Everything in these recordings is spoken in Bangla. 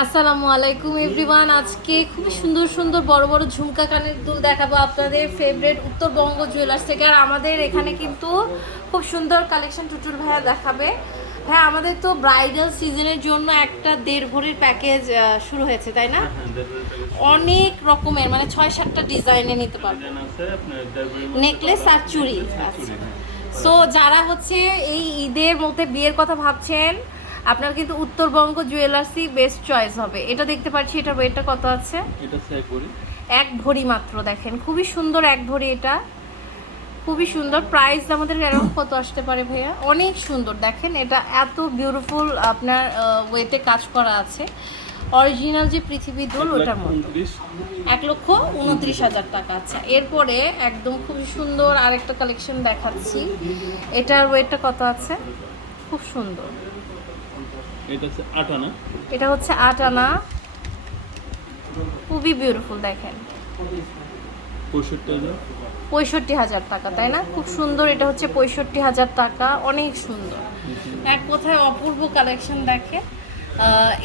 আসসালামু আলাইকুম এভরিওয়ান আজকে খুবই সুন্দর সুন্দর বড় বড় ঝুমকা কানের দুল দেখাবো আপনাদের ফেভারিট উত্তরবঙ্গ জুয়েলার্স থেকে। আর আমাদের এখানে কিন্তু খুব সুন্দর কালেকশন টুটুল ভাইয়া দেখাবে। হ্যাঁ আমাদের তো ব্রাইডাল সিজনের জন্য একটা দেড় ভরির প্যাকেজ শুরু হয়েছে তাই না? অনেক রকমের মানে ছয় সাতটা ডিজাইনে নিতে পারবে। নেকলেস আর চুড়ি। আচ্ছা সো যারা হচ্ছে এই ঈদের মধ্যে বিয়ের কথা ভাবছেন আপনার কিন্তু উত্তরবঙ্গ জুয়েলার্সই বেস্ট চয়েস হবে। এটা দেখতে পাচ্ছি এটা ওয়েটটা কত আছে? এটা স্যাক করি এক ভরি মাত্র দেখেন। খুবই সুন্দর এক ভরি এটা। খুবই সুন্দর। প্রাইস আমাদের এরকম কত আসতে পারে ভাইয়া? অনেক সুন্দর দেখেন। এটা এত বিউটিফুল আপনার ওয়েতে কাজ করা আছে। অরিজিনাল যে পৃথিবী দোল ওটার মতো। এক লক্ষ উনত্রিশ হাজার টাকা। আচ্ছা এরপরে একদম খুবই সুন্দর আরেকটা কালেকশন দেখাচ্ছি। এটার ওয়েটটা কত আছে? খুব সুন্দর। এটা হচ্ছে আট আনা। এটা হচ্ছে আট আনা। খুবই বিউটিফুল দেখেন। পঁয়ষট্টি হাজার। টাকা তাই না? খুব সুন্দর এটা হচ্ছে পঁয়ষট্টি হাজার টাকা অনেক সুন্দর। এক কথায় অপূর্ব কালেকশন দেখে।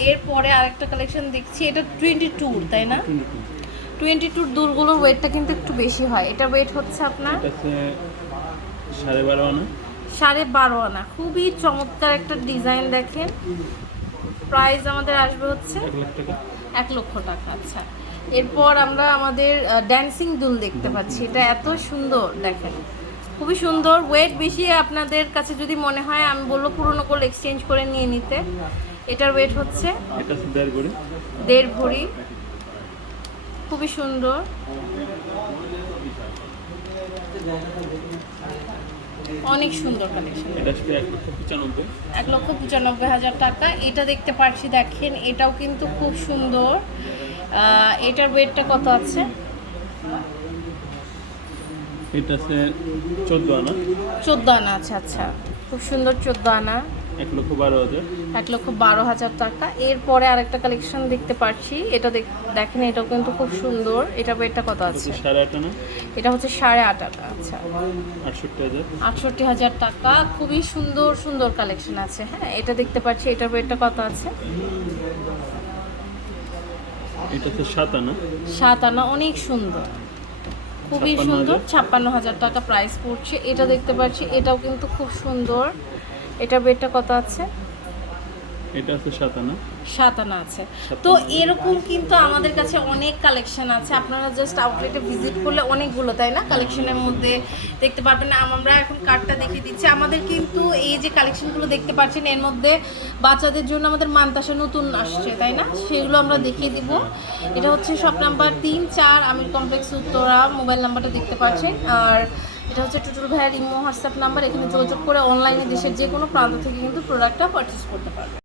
এরপরে আরেকটা কালেকশন দেখছি এটা টোয়েন্টি টুর তাই না? টোয়েন্টি টুর দুলগুলোর ওয়েটটা কিন্তু একটু বেশি হয়। এটা ওয়েট হচ্ছে আপনার সাড়ে বারো আনা। সাড়ে বারো আনা। খুবই চমৎকার একটা ডিজাইন দেখেন। প্রাইস আমাদের আসবে হচ্ছে এক লক্ষ টাকা আচ্ছা। এরপর আমরা আমাদের ড্যান্সিং দুল দেখতে পাচ্ছি। এটা এত সুন্দর দেখেন। খুবই সুন্দর। ওয়েট বেশি আপনাদের কাছে যদি মনে হয় আমি বলব পুরোনো করে এক্সচেঞ্জ করে নিয়ে নিতে। এটার ওয়েট হচ্ছে দেড় ভরি। খুবই সুন্দর। অনেক সুন্দর কালেকশন এক লক্ষ পঁচানব্বই। হাজার টাকা। এটা দেখতে পারছি দেখেন এটাও কিন্তু খুব সুন্দর। এটার ওয়েটটা কত আছে? এটা আছে চোদ্দ আনা। চোদ্দ আনা আছে আচ্ছা। খুব সুন্দর চোদ্দ আনা। এক লক্ষ বারো হাজার। এক লক্ষ বারো হাজার টাকা। এরপরে আরেকটা কালেকশন দেখতে পাচ্ছি। এটা দেখ- দেখেন এটাও কিন্তু খুব সুন্দর। এটা ওয়েটটা কত আছে? সাড়ে আট আনা। এটা হচ্ছে সাড়ে আট আনা আচ্ছা। আটষট্টি হাজার। আটষট্টি হাজার টাকা। খুবই সুন্দর সুন্দর কালেকশন আছে হ্যাঁ? এটা দেখতে পাচ্ছি এটার ওয়েটটা কত আছে? এটা তো সাত আনা। সাত আনা অনেক সুন্দর। খুবই সুন্দর। ছাপ্পান্ন হাজার টাকা প্রাইস পড়ছে। এটা দেখতে পাচ্ছি। এটাও কিন্তু খুব সুন্দর। এটা বেডটা কত আছে? এটা আছে সাত আনা সাত আনা আছে তো এরকম কিন্তু আমাদের কাছে অনেক কালেকশন আছে। আপনারা জাস্ট আউটলেটে ভিজিট করলে অনেকগুলো তাই না? কালেকশনের মধ্যে দেখতে পারবেন। আমরা এখন কার্ডটা দেখিয়ে দিচ্ছি। আমাদের কিন্তু এই যে কালেকশনগুলো দেখতে পাচ্ছেন এর মধ্যে বাচ্চাদের জন্য আমাদের মান্তাসা নতুন আসছে তাই না? সেগুলো আমরা দেখিয়ে দিব। এটা হচ্ছে শপ নাম্বার তিন চার আমির কমপ্লেক্স উত্তরা মোবাইল নাম্বারটা দেখতে পাচ্ছেন। আর এটা হচ্ছে টুটুল ভাইয়ের ইমো হোয়াটসঅ্যাপ নাম্বার এখানে যোগাযোগ করে অনলাইনে দেশের যে কোনো প্রান্ত থেকে কিন্তু প্রোডাক্টটা পারচেস করতে পারবেন।